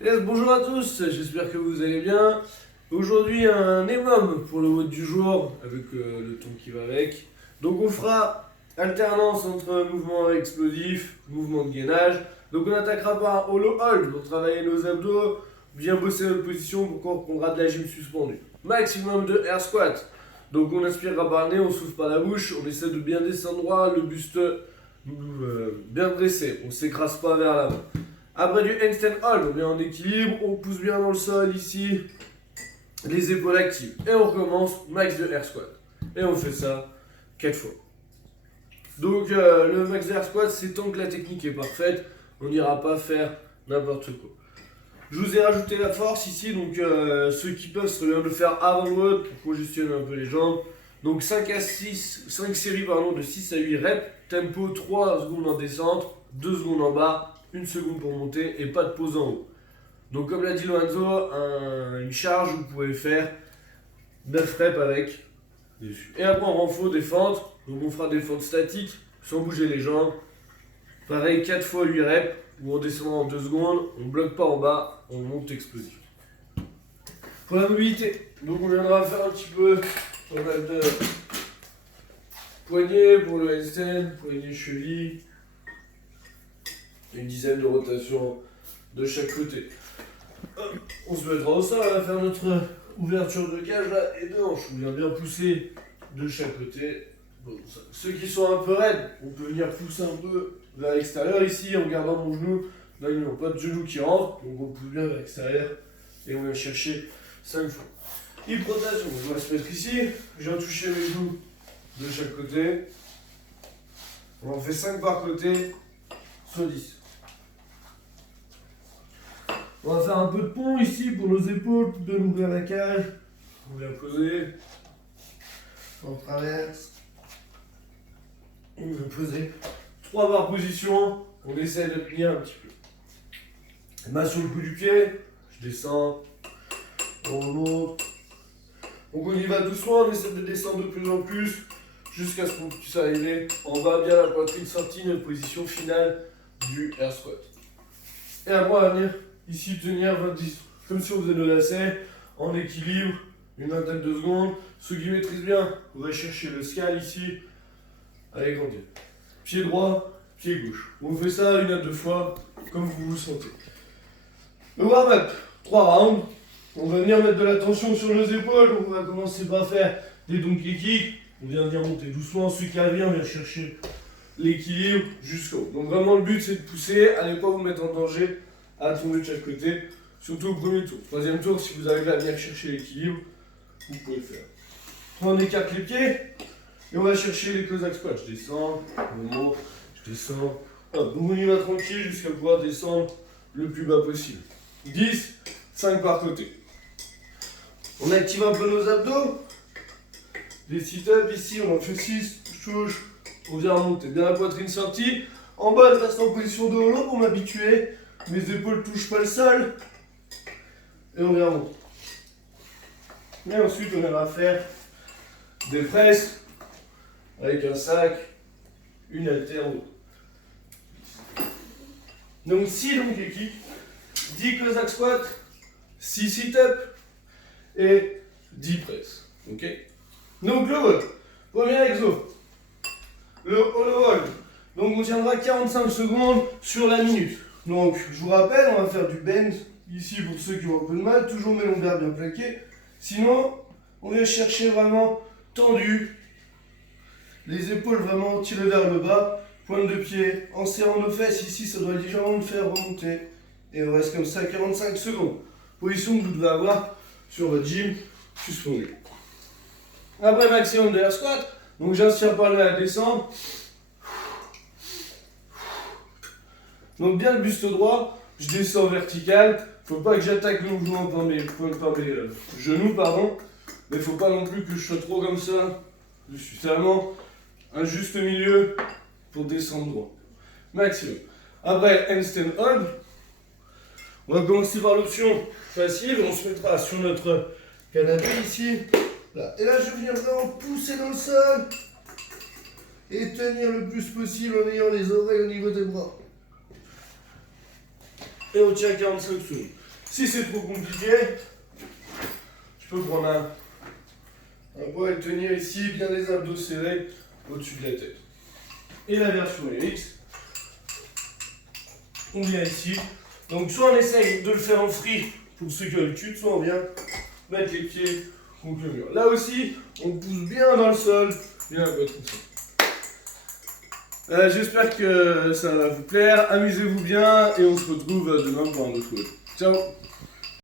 Yes, bonjour à tous, j'espère que vous allez bien. Aujourd'hui, un EMOM pour le mode du jour, avec le ton qui va avec. Donc, on fera alternance entre mouvement explosif, mouvement de gainage. Donc, on attaquera par un hollow hold pour travailler nos abdos, bien bosser notre position pour qu'on reprendra de la gym suspendue. Maximum de air squat. Donc, on inspirera par le nez, on souffle par la bouche, on essaie de bien descendre droit, le buste bien dressé, on s'écrase pas vers l'avant. Après du handstand hold, on est en équilibre, on pousse bien dans le sol ici, les épaules actives. Et on recommence, max de air squat. Et on fait ça 4 fois. Donc le max de air squat, c'est tant que la technique est parfaite, on n'ira pas faire n'importe quoi. Je vous ai rajouté la force ici, donc ceux qui peuvent se bien de le faire avant le WOD pour congestionner un peu les jambes. Donc 5 séries de 6 à 8 reps, tempo 3 secondes en descente, 2 secondes en bas, 1 seconde pour monter et pas de pause en haut. Donc comme l'a dit Lorenzo, une charge vous pouvez faire 9 reps avec dessus. Et après on renfort des fentes, donc on fera des fentes statiques sans bouger les jambes. Pareil 4 fois 8 reps où on descend en 2 secondes, on bloque pas en bas, on monte explosif. Pour la mobilité, donc on viendra faire un petit peu de poignet pour le handstand, poignet cheville. Une dizaine de rotations de chaque côté. On se mettra au sol, on va faire notre ouverture de cage là et de hanche. On vient bien pousser de chaque côté. Bon, ceux qui sont un peu raides, on peut venir pousser un peu vers l'extérieur ici en gardant mon genou. Là, ils n'ont pas de genou qui rentre, donc on pousse bien vers l'extérieur et on vient chercher 5 fois. Hip rotation, on va se mettre ici. Je viens toucher mes genoux de chaque côté. On en fait 5 par côté sur 10. On va faire un peu de pont ici pour nos épaules, pour bien ouvrir la cage. On vient poser. On traverse. On vient poser. 3 par position. On essaie de tenir un petit peu. Main sur le bout du pied. Je descends. On remonte. Donc on y va doucement. On essaie de descendre de plus en plus. Jusqu'à ce qu'on puisse arriver en bas, bien la poitrine sortie, notre position finale du air squat. Et après on va venir ici tenir 20-10, comme si on faisait le lacet, en équilibre, une vingtaine de secondes. Ceux qui maîtrisent bien, on va chercher le scale ici, avec grandir. Pied droit, pied gauche. On fait ça 1 à 2 fois, comme vous le sentez. Le warm-up, 3 rounds. On va venir mettre de la tension sur nos épaules, donc on va commencer par faire des donkey kicks. On vient venir monter doucement, celui qui arrive, on vient chercher l'équilibre jusqu'au haut. Donc vraiment le but c'est de pousser, allez pas vous mettre en danger à tomber de chaque côté, surtout au premier tour. Troisième tour, si vous arrivez à venir chercher l'équilibre, vous pouvez le faire. On écarte les pieds et on va chercher les Cossack squats. Je descends, je monte, je descends. Hop, on y va tranquille jusqu'à pouvoir descendre le plus bas possible. 10, 5 par côté. On active un peu nos abdos. Des sit-ups ici, on en fait 6, touche. On vient remonter bien la poitrine sortie. En bas, je reste en position de hollow pour m'habituer. Mes épaules touchent pas le sol. Et on vient remonter. Et ensuite, on ira faire des presses avec un sac, une haltère ou autre. Donc 6 donkey kicks, 10 Cossack squats, 6 sit-ups et 10 presses. Ok? Donc le hold, premier exo, le hollow hold. Donc on tiendra 45 secondes sur la minute. Donc je vous rappelle, on va faire du bend ici pour ceux qui ont un peu de mal, toujours mes lombaires bien plaqués. Sinon, on vient chercher vraiment tendu, les épaules vraiment tirées vers le bas, pointe de pied, en serrant nos fesses ici, ça doit légèrement me faire remonter. Et on reste comme ça 45 secondes. Position que vous devez avoir sur votre gym suspendu. Après maximum de air squat, donc j'inspire par là à descendre. Donc bien le buste droit, je descends vertical. Faut pas que j'attaque le mouvement par mes genoux, pardon. Mais faut pas non plus que je sois trop comme ça. Je suis vraiment un juste milieu pour descendre droit. Maximum. Après handstand hold, on va commencer par l'option facile. On se mettra sur notre canapé ici. Là. Et là, je viens vraiment pousser dans le sol et tenir le plus possible en ayant les oreilles au niveau des bras. Et on tient 45 secondes. Si c'est trop compliqué, tu peux prendre un bois et le tenir ici, bien les abdos serrés au-dessus de la tête. Et la version X, on vient ici. Donc soit on essaye de le faire en free pour ceux qui ont l'habitude, soit on vient mettre les pieds contre le mur. Là aussi, on pousse bien dans le sol, bien comme ça. J'espère que ça va vous plaire, amusez-vous bien et on se retrouve demain pour un autre cours. Ciao!